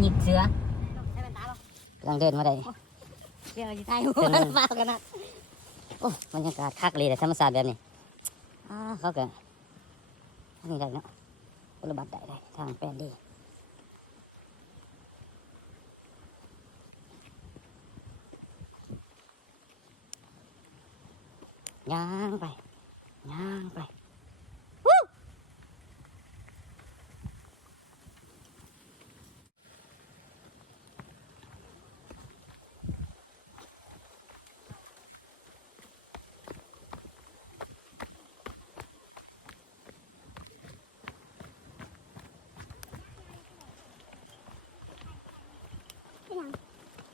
หยิบเสือ ใช่เป็นตาหรอก ำลังเดินมาได้ เดี๋ยวจะตายหัวเปล่ากันนะ โอ้บรรยากาศคักเลยแต่ธรรมศาสตร์แบบนี้เขาเกิดนี่ได้เนาะปฏิบัติได้ทางแปลนดีย่างไปย่างไป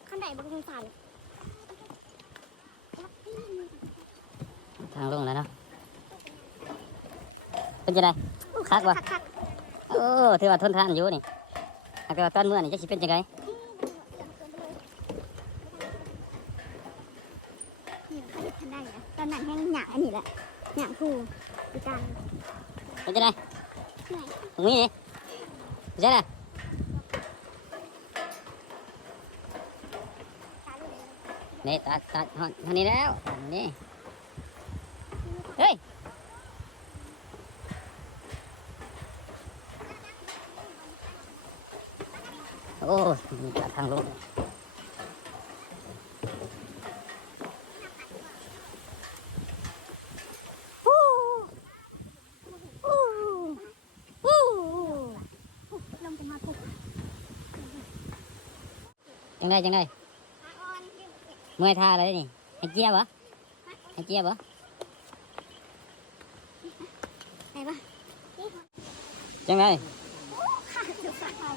ขั้นใดบนสงสาร ทางลงแล้วเนาะเป็นยังไงคักวะโอ้ถือว่าทนทานอยู่นี่ถ้าเกิดว่าตอนเมื่อนี่จะสิเป็นยังไง นี่เขาทันได้นะตอนนั้นแห้งหยาอันนี้แหละหยาคูปีการ เป็นยังไง เหนื่อย ตรงนี้นี่ใช่ไหมนี่ตัดทางนี้แล้วนี่เฮ้ยโอ้มีตัดทางลงลงจะมาถูก จังไงเมื่อยท่าอะไรนี่ให้เจี๊ยบเหรอให้เจี๊ยบเหรอ ไหนปะ จังไง ขาดจุดขาดเอา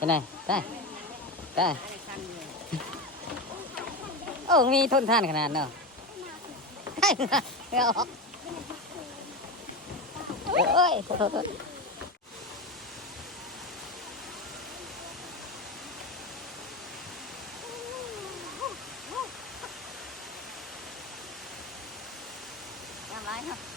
จังไงได้โอ้มีทนทานขนาดเนาะเอาออกเอ้ยโทษทำไรเนาะ